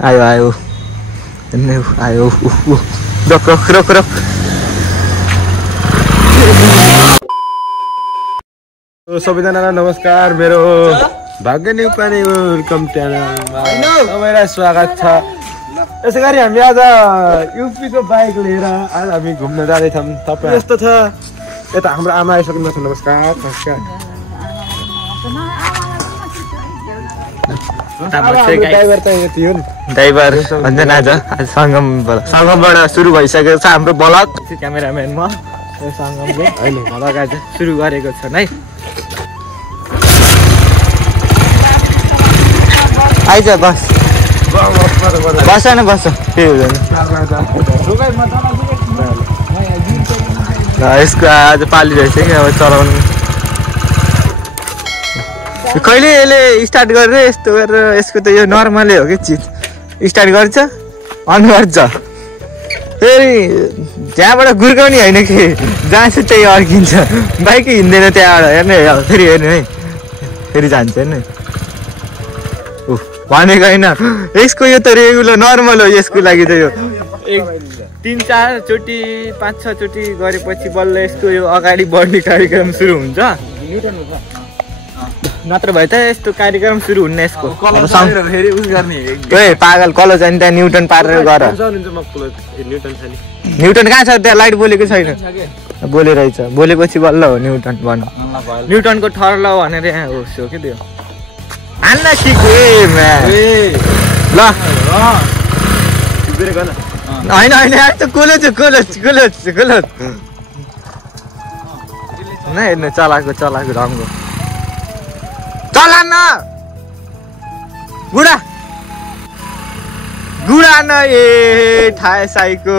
आयो आयो आयो रोक रोक रोक रोक सबैजनालाई नमस्कार मेरो भाग्य न्यू पानी वेलकम च्यानलमा सबैलाई स्वागत छ। यसै गरी हामी आज युपीको बाइक लिएर आज हामी घुम्न जाँदैछौँ। तपाईँ यस्तो छ यता हाम्रो आमा आइसक्नु भएको छ। नमस्कार नमस्कार ड्राइभर चाहिँ यति हो नि ड्राइभर भन्छ न आज सङ्गमबाट सुरु भइसकेको छ हाम्रो ब्लग। क्यामेराम्यान म सङ्गमले होइन ब्लग आज सुरु गरेको छ है। आइज बस बस न बस केही हुँदैन। यसको आज पाली रहेछ कि अब चलाउनु कहिले यसले स्टार्ट गरेर यस्तो गरेर यसको त यो नर्मलै हो कि चिज स्टार्ट गर्छ अन गर्छ फेरि त्यहाँबाट गुर्काउने होइन कि जहाँ चाहिँ त्यही अड्किन्छ बाइकै हिँड्दैन त्यहाँबाट हेर्नु फेरि हेर्नु है फेरि जान्छ हेर्नु भनेको होइन यसको यो त रेगुलर नर्मल हो। यसको लागि त यो 3-4 चोटि 5-6 चोटि गरेपछि बल्ल यसको यो अगाडि बढ्ने कार्यक्रम सुरु हुन्छ। नत्र भए त यस्तो कार्यक्रम सुरु हुन्न यसको। पागल कलो जाने त्यहाँ न्युटन पारेर गर। न्युटन कहाँ छ त्यहाँ लाइट बोलेको छैन बोले रहेछ बोलेपछि बल्ल हो न्युटन भन न्युटनको ठर्ल भनेर यहाँ होस् हो कि त्यो हान्न ठिक ल होइन होइन कोलोच कोलोच कोलोच कोलोच न हेर्नु चलाएको चलाएको राम्रो चला न गुडा गुडा न ए ठाए साईको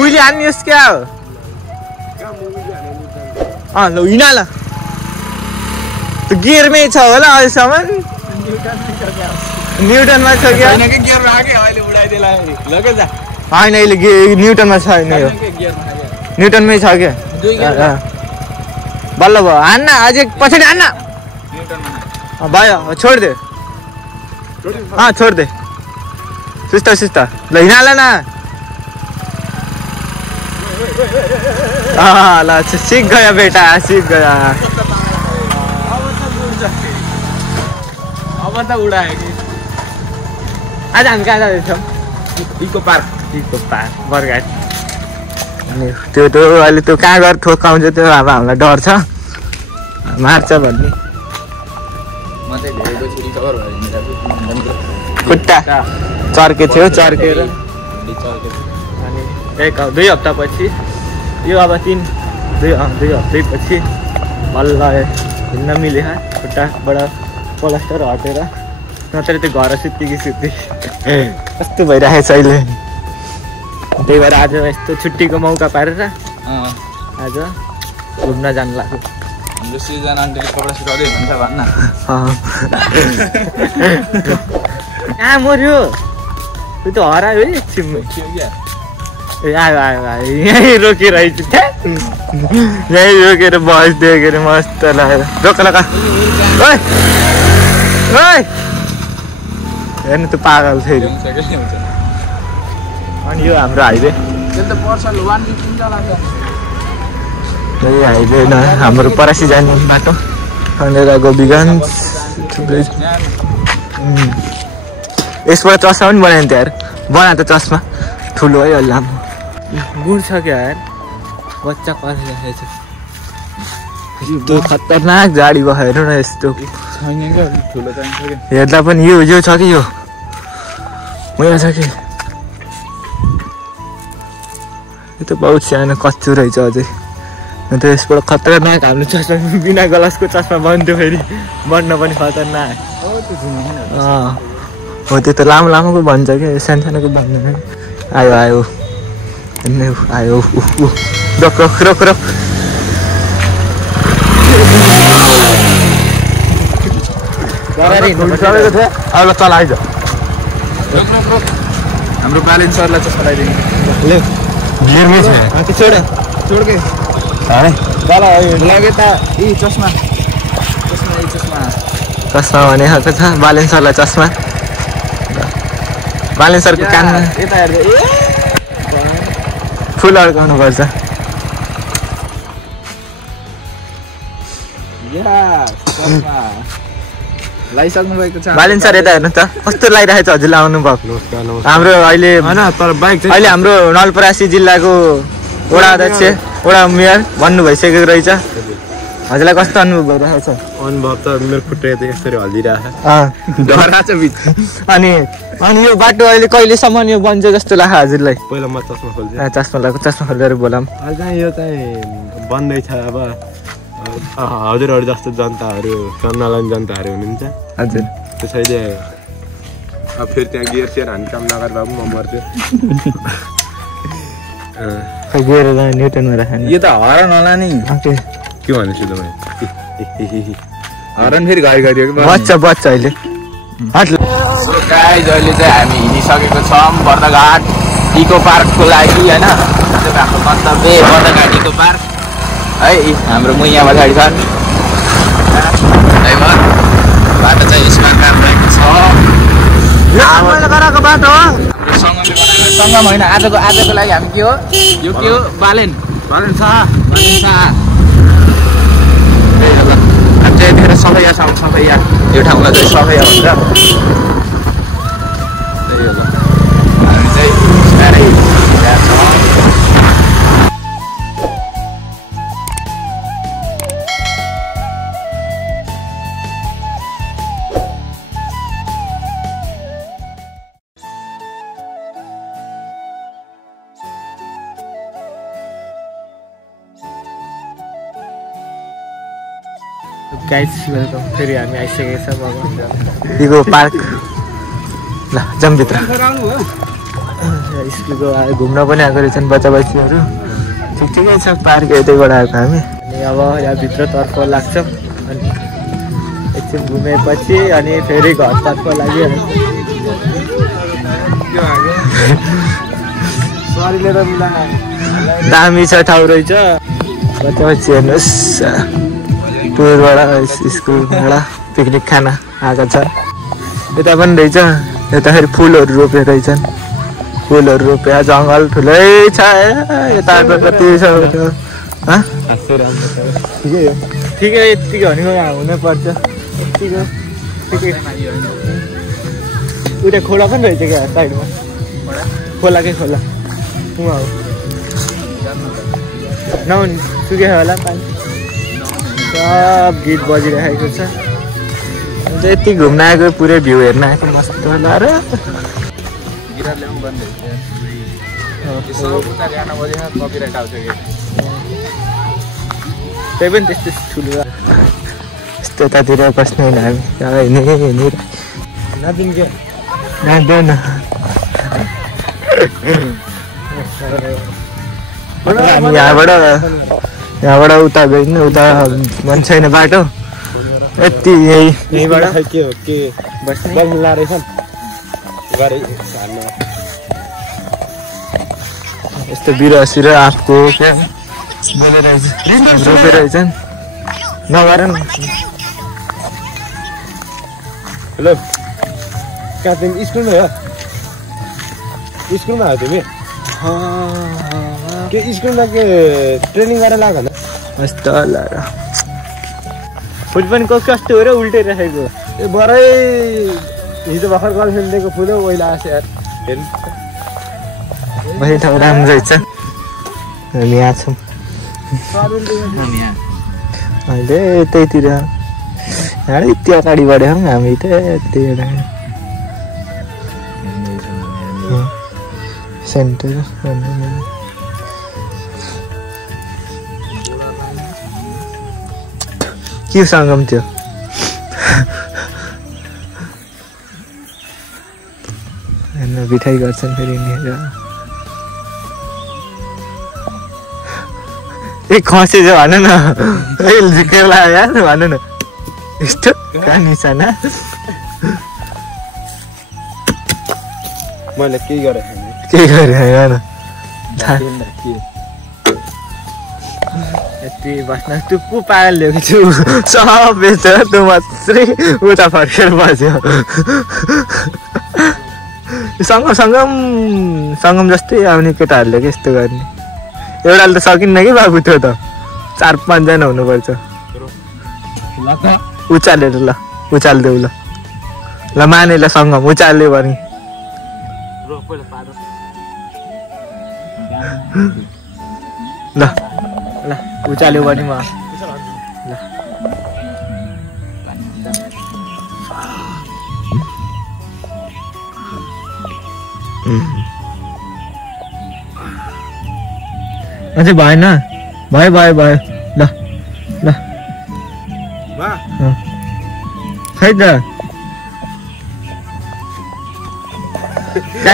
उहिले हान्नुहोस् क्या हो ल हिँड ल गियरमै छ होला अहिलेसम्म न्युटनमा छ क्या होइन अहिले न्युटनमा छैन यो न्युटनमै छ क्या बल्ल भयो हान्न अझै पछाडि हान्न भयो छोडिदे छोडिदे सुस्ता सुस्ता ल हिँडाल न ल सिक गयो बेटा सिक गयो अब त उडायो कि आज हामी कहाँ जाँदैछौँ इको पार्क बरघाट त्यो त अहिले त्यो कहाँ गएर ठोक्काउँछ त्यो अब हामीलाई डर छ मार्छ भन्ने खुट्टा चर्के थियो चर्केर अनि 1-2 हप्तापछि यो अब 2 हप्तैपछि बल्ल हिँड्न मिल्यो खुट्टाबाट प्लास्टर हटेर नत्र त्यो घर सुत्ती कस्तो भइरहेको छ अहिले। त्यही भएर आज यस्तो छुट्टीको मौका पारेर आज घुम्न जानु लाग्यो। हाम्रो सिजना आन्टीले कपडा सुकाउँदै हुन्छ भन्न कहाँ मर्यो त्यो त हरायो है एकछिनमै ए आयो आयो आयो यहीँ रोकेर आइज यहीँ रोकेर बस्दियो के अरे मस्त लागेर रोक लगा हेर्नु त पागल फेरि। अनि यो हाम्रो हाइवे यही हाइवे न हाम्रो परासी जाने बाटो खनेर गोपीगञ्ज थुप्रै यसबाट चस्मा पनि बनायो नि त यार बना त चस्मा ठुलो है अलि लामो गुड छ क्या यार बच्चा परिरहेको छ यस्तो खतरनाक गाडी भयो हेर्नु न यस्तो हेर्दा पनि यो छ कि यो मैला छ कि यो त बहुत सानो कच्चो रहेछ अझै अन्त यसबाट खतरनाक हाम्रो चस्मा बिना ग्लासको चस्मा बन्थ्यो फेरि बन्न पनि खतरनाक हो त्यो त लामो लामोको भन्छ क्या सानो सानोको भन्दैन आयो आयो आयो रोक रोक रोक रोक अब चल आइज हाम्रो बालिन सरलाई चस्मा लगाइदिनु गियरमै छ छोड छोड के लगे त यी चस्मा चस्मा चस्मा चस्मा भने खालको छ बालेन सरलाई चस्मा बालेन सरको कानमा यता हेर्दै फुल अड्काउनु पर्छ लाइसक्नु भएको छ बालेन सर यता हेर्नु त कस्तो लागिरहेको छ हजुरलाई आउनु भयो हाम्रो अहिले हैन तर बाइक चाहिँ अहिले हाम्रो नलपरासी जिल्लाको वडा अध्यक्ष वडा मेयर भन्नु भइसकेको रहेछ हजुरलाई कस्तो अनुभव भइरहेको छ अनुभव त मेरो खुट्टा त यसरी हल्लिरहेछ डरा छ बिच अनि यो बाटो अहिले कहिलेसम्म यो बन्छ जस्तो लाग्छ हजुरलाई पहिला म चस्मा खोल्छु चस्मा खोलेर बोलाम अहिले चाहिँ यो चाहिँ बन्दैछ अब हजुरहरू जस्तो जनताहरू काम नलाउने जनताहरू हुनुहुन्छ हजुर त्यसैले अब फेरि त्यहाँ गियर सेयर हान्ने काम नगरेर भए पनि म मर्छु गएर न्युटनमा राख्ने यो त हरन होला नि के भनेछु त मैले हरन फेरि घरि घरि बच्चा अहिले सो गाइज अहिले चाहिँ हामी हिँडिसकेको छौँ बर्दघाट इको पार्कको लागि होइन हाम्रो गन्तव्य बर्दघाट इको पार्क है हाम्रो मुइया पछाडि छ बाटो चाहिँ यसमा काम रहेको छ गराएको बाटो हो सङ्गम होइन आजको लागि हामी के हो यो के हो बालेन शाह हामी चाहिँ यतिखेर सफैया छौँ सफैया यो ठाउँलाई चाहिँ सफैया भन्छ त्यही हो हामी चाहिँ बिस्तारै हिँडेका छौँ गाइज वेलकम फेरि हामी आइसकेको छौँ अब इको पार्क ल जमभित्र स्कुलको घुम्न पनि आएको रहेछन् बच्चा बच्चीहरू ठिकै छ पार्क यतैबाट आएको हामी अनि अब यहाँभित्र तर्फ लाग्छौँ अनि एकछिन घुमेपछि अनि फेरि घरतर्फ लाग्यो दामी छ ठाउँ रहेछ बच्चा बच्ची हेर्नुहोस् टुरबाट स्कुलबाट पिकनिक खान आएको छ यता पनि रहेछ यता फेरि फुलहरू रोपेको रहेछन् फुलहरू रोपे जङ्गल ठुलै छ यता कति छ ठिकै यतिकै भनेको हुनै पर्छ ठिकै उता खोला पनि रहेछ क्या साइडमा खोलाकै खोला नहुने सुके होला पानी सब गीत बजिरहेको छ अन्त यति घुम्न आएको पुरै भ्यू हेर्न आएको मस्त होला र त्यही पनि त्यस्तो ठुलो यस्तो यतातिर बस्ने होइन हामी नाच्दैन हामी यहाँबाट उता गइन् उता मन छैन बाटो यति यहीँबाट के हो के बस्ने रहेछ यस्तो बिरुवा आँपको क्या रोपेर रहेछन् नगर न हेलो कहाँ तिमी स्कुलमा हो स्कुलमा हो तिमी के स्कुलमा के ट्रेनिङ गरेर लाग्यो मस्त होला र फुल पनि कस्तो हो र उल्टै राखेको ए भरै हिजो भर्खर गर्लफ्रेन्ड दिएको फुल हो पहिला आएको यार हेर्नु बस्ने ठाउँ राम्रो रहेछ हामी यहाँ छौँ अहिले यतैतिर यहाँ यति अगाडि बढ्यौँ हामी त यति सेन्टर के सङ्गम थियो मिठाई गर्छन् फेरि ए खसे छ भन न झुकेला यार भन न यस्तो कहाँ निशाना मैले के गरेँ हेर यति बस्न टुप्पु पागल ल्याएको छु सब बेच तँ मात्रै उता फर्केर बस्यो सङ्गम जस्तै आउने केटाहरूले के यस्तो गर्ने एउटाले त सकिन्न कि बाबु त्यो त 4-5 जना हुनुपर्छ उचालेर ल उचालिदेऊ ल माने ल सङ्गम उचाल्यो भने ल ल उचाल्यो भने म ल अझै भएन भयो ल ल खै त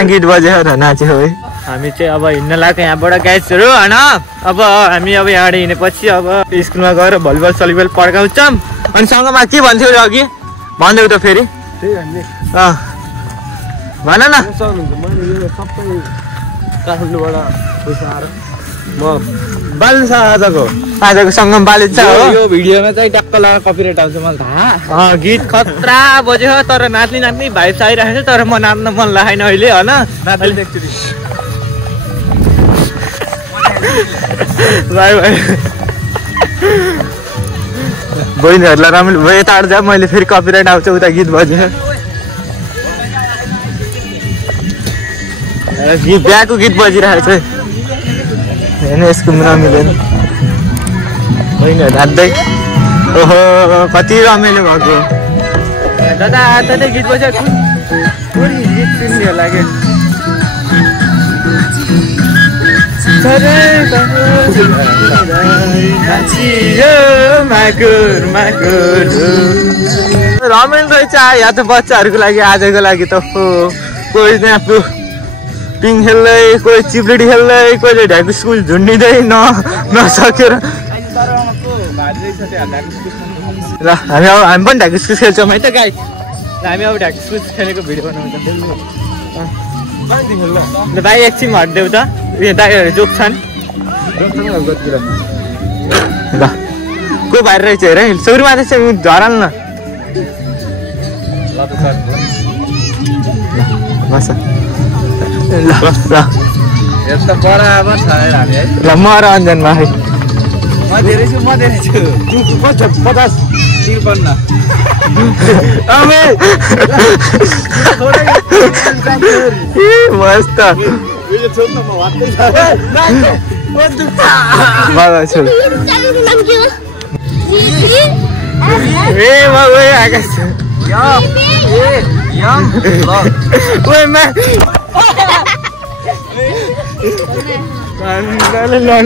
गीत बज्यो र नाच्यो है हामी चाहिँ अब हिँड्न लाग्यो यहाँबाट गाइजहरू होइन अब हामी अब यहाँबाट हिँडेपछि अब स्कुलमा गएर भलिबल सलिबल पड्काउँछौँ अनि सँगमा के भन्थ्यौ अघि भन्देऊ त फेरि भन न आजको सङ्गम बालिन्छ हो यो भिडियोमा चाहिँ ट्याक्क लगाएर कपिराइट आउँछ मलाई थाहा गीत खतरा बज्यो तर नाच्ने भाइब आइरहेको छ तर म नाच्न मन लागेन अहिले होइन बहिनीहरूलाई राम्रो भयो यता जा मैले फेरि कपिराइट आउँछ उता गीत बज्यो बिहाको गीत बजिरहेको छ होइन यसको नमिलेन बहिनीहरू नाच्दै ओहो कति रमाइलो भएको दादा दादा गीत बज्यो गीत सुन्ने लाग्यो रमाइलो रहेछ यहाँ त बच्चाहरूको लागि आजको लागि त कोही त्यहाँ पिङ खेल्दै कोही चिप्लेटी खेल्दै कोहीले ढ्याकु स्कुल झुन्डिँदै नसकेर ल हामी पनि ढ्याकु स्कुल खेल्छौँ है त गाई हामी अब ढ्याकु स्कुल खेलेको भिडियो बनाउँछौँ ल भाइ एकछिन हटिदेऊ त उयो दाइहरू जोक्छन् ल को भाइ रहेछ हेर सुरुमा चाहिँ झराल न बस ल म र अन्जन भाइ म धेरै छु 50 53 मस्त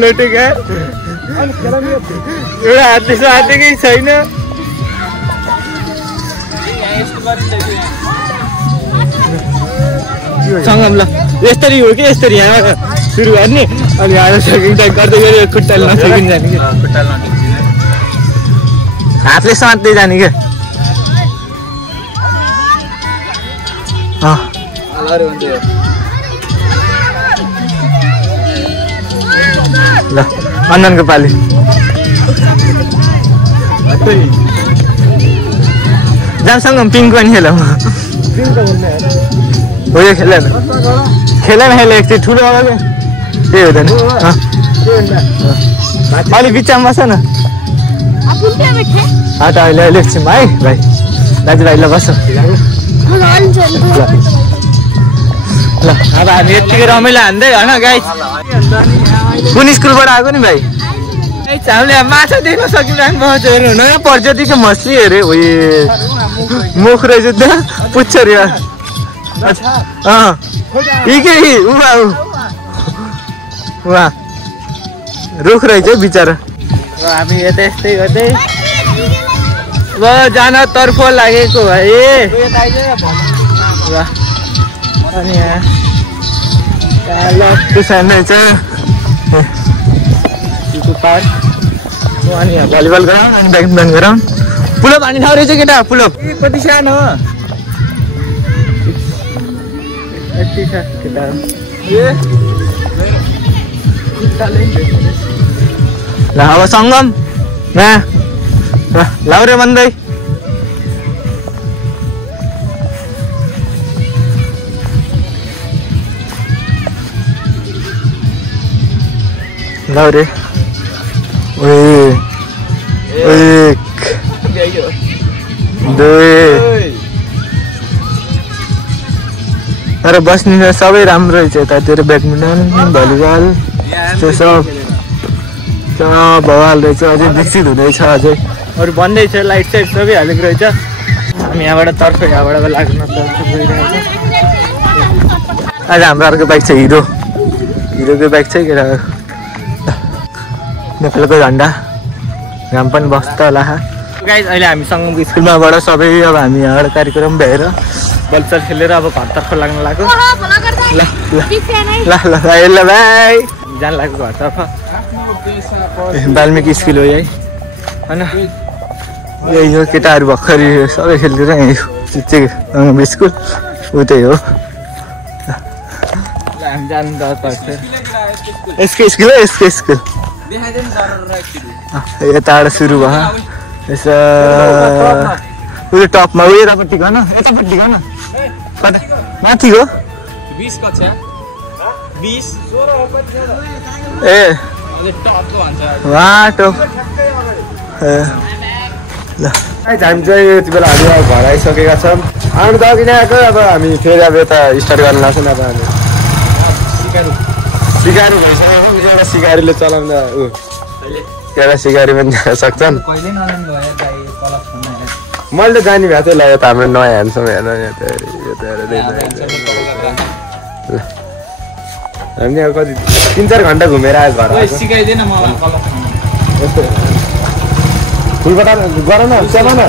लौटे क्या एउटा हातले साथेकै छैन सङ्गम ल यस्तरी हो कि यस्तरी यहाँबाट सुरु गर्ने अनि हामी सकिन्छ गर्दै गऱ्यो खुट्टाले नसकिन्छ जाने कि हातले साँच्दै जाने क्या ल अन्जनको पाली जामसँग पिङ पनि खेलौँ हो यो खेलेन खेले एकचोटि ठुलो अब केही हुँदैन अलिक बिचमा बस न त अहिले एकछिन है भाइ दाजुभाइ ल बस ल अब हामी यत्तिकै रमाइलो हान्दै होइन गाई कुन स्कुलबाट आएको नि भाइ हामीले माछा देख्न सकिरहेको भएको हेर्नु नयाँ प्रजातिको मछली हेरे हो मुख रहेछ त्यहाँ पुच्छ रे उहाँ रुख रहेछ बिचरा हामी यता यस्तै गर्दै अब जान तर्फ लागेको भाइ अनि यहाँ रहेछ पार्क अनि यहाँ भलिबल गराउँ अनि ब्याडमिन्टन गराउँ पुलप हान्ने ठाउँ रहेछ केटा पुलप कति सानो यति छ केटा ल अब सङ्गम लाउरे भन्दै रे एक दुई तर बस्ने सबै राम्रो रहेछ यतातिर ब्याडमिन्टन भलिबल त्यो सब भवाल रहेछ अझै विकसित हुँदैछ अझै अरू बन्दैछ लाइट साइट सबै हालेको रहेछ हामी यहाँबाट तर्फ यहाँबाट लाग्न गइरहेको आज हाम्रो अर्को बाइक छ हिरोको बाइक छ केटा नेपालको झन्डा घाम पनि बस्छ होला गाइज अहिले हामीसँग स्कुलमाबाट सबै अब हामी यहाँबाट कार्यक्रम भएर बलचर खेलेर अब घरतर्फ लाग्न लाग्यो ल भाइ जान लाग्यो घरतर्फ वाल्मिकी स्कुल हो यही होइन यही हो केटाहरू भर्खरै सबै खेलेर यहीँ स्कुल ऊ त्यही हो हामी जानु यसको स्कुल हो यसको स्कुल यताबाट सुरु भयो यसो उयो टपमा उयो यतापट्टि गन कता माथि हो 20 कक्षा 20 ए वहाँ टप ल हामी चाहिँ यति बेला हामी घर आइसकेका छौँ आउनु त अघि नै आएको अब हामी फेरि अब यता स्टार्ट गर्न लाग्छौँ अब हामी सिकारी भइसक्यो एउटा सिकारीले चलाउँदा एउटा सिकारी पनि जान सक्छन् मैले त जाने भएको थिएँ ल यता हाम्रो नयाँ ह्यान्डसम्म हेर्न हामी अब कति 3-4 घन्टा घुमेर आयो घर सिकाइदिएन मलाई कलर फुलबाट गर न चला न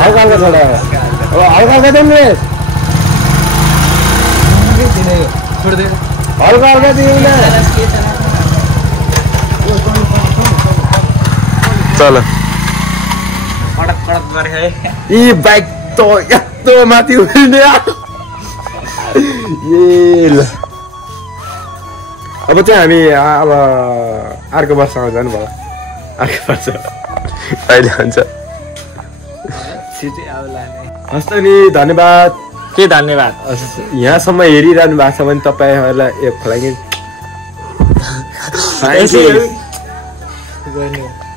हल्का हल्का छोडा हल्का हल्का दिनु हल्का हल्का दिनु चल कडक कडक गरे यी बाइक त यस्तो माथि उड्ने अब चाहिँ हामी अब अर्को वर्षमा जानुभयो अर्को वर्ष अहिले हुन्छ हस् नि धन्यवाद के धन्यवाद यहाँसम्म हेरिरहनु भएको छ भने तपाईँहरूलाई एक फ्लाइङ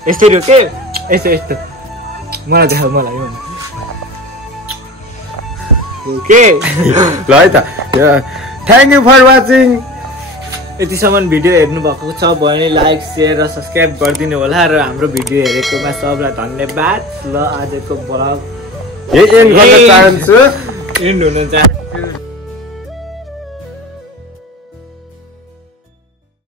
यस्तै हो के यस्तो यस्तो मलाई देखाउ मलाई ओके ल है त थ्याङ्क यू फर वाचिङ यतिसम्म भिडियो हेर्नु भएको छ भने लाइक सेयर र सब्सक्राइब गरिदिनु होला र हाम्रो भिडियो हेरेकोमा सबलाई धन्यवाद ल आजको ब्लग एन्ड गर्न चाहन्छु एन्ड हुन चाहन्छु